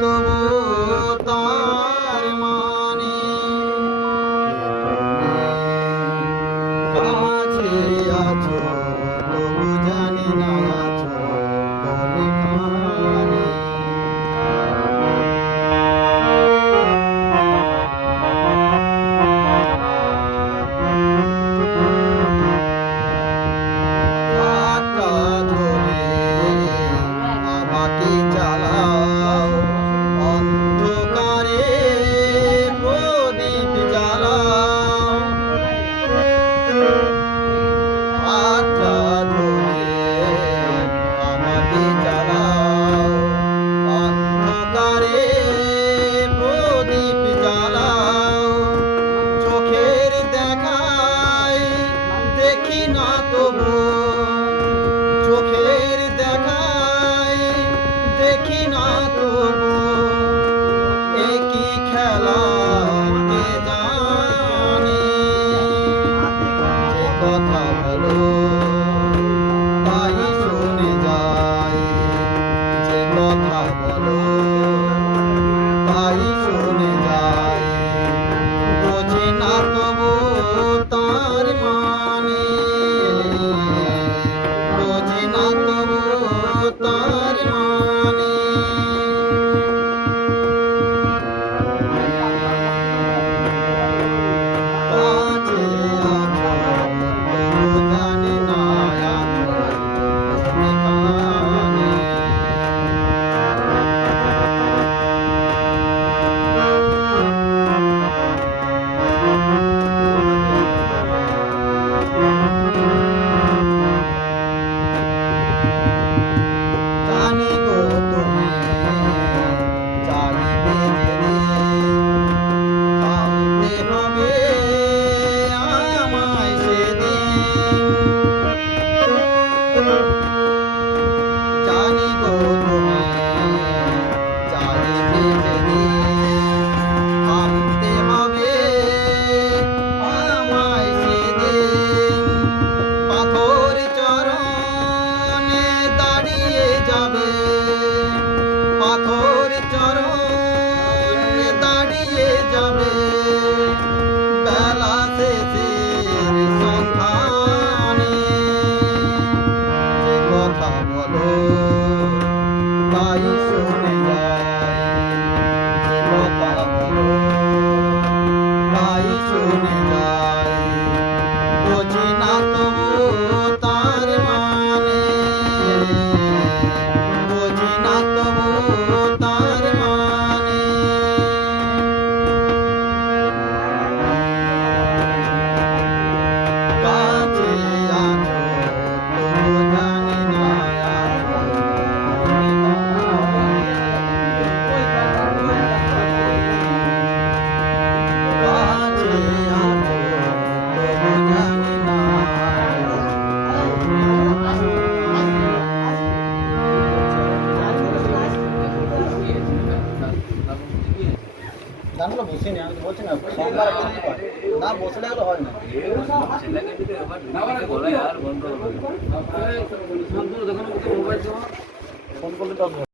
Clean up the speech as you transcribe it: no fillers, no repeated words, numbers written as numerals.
তবু তার মানে কাছে আছো তবু জানি না আছো কোনখানে। হাতটা ধরে আমাকে চালাও, অন্ধকারে প্রদীপ জ্বালাও। হাতটা ধরে আমাকে চালাও, অন্ধকারে প্রদীপ জ্বালাও। চোখের দেখায় দেখি না তবু, চোখের দেখায় দেখি না তবু, একই খেলা কে জানে। যে কথা বলো তাই শুনে যায়, যে কথা বলো তাই শুনে যায়। বোঝে না তবু তার মানে, বোঝে না তবু তার মানে। কাছে আছো তবু জানি না আছো কোনখানে। জানি গো তুমি চাইবে যেদিন, থামতে হবে আমায় সেদিন। জানি গো তুমি চাইবে যেদিন, থামতে হবে আমায় সেদিন। পাথর চরণে দাঁড়িয়ে যাবে, পাথর চরণে দাঁড়িয়ে যাবে। বেলা শেষের সন্ধানে যে কথা বলো তাই শুনে যায়, যে কথা বলো তাই শুনে যায়। বোঝে না তবু তার মানে, বোঝে না তবু তার মানে। কাছে আছো তবু জানি না আছো কোনখানে। কাছে আছো তবু জানি না গানগুলো বসিনি, আমি তো বলছি না সোমবার না বসলে এগুলো হয় না। ফোন করলে তো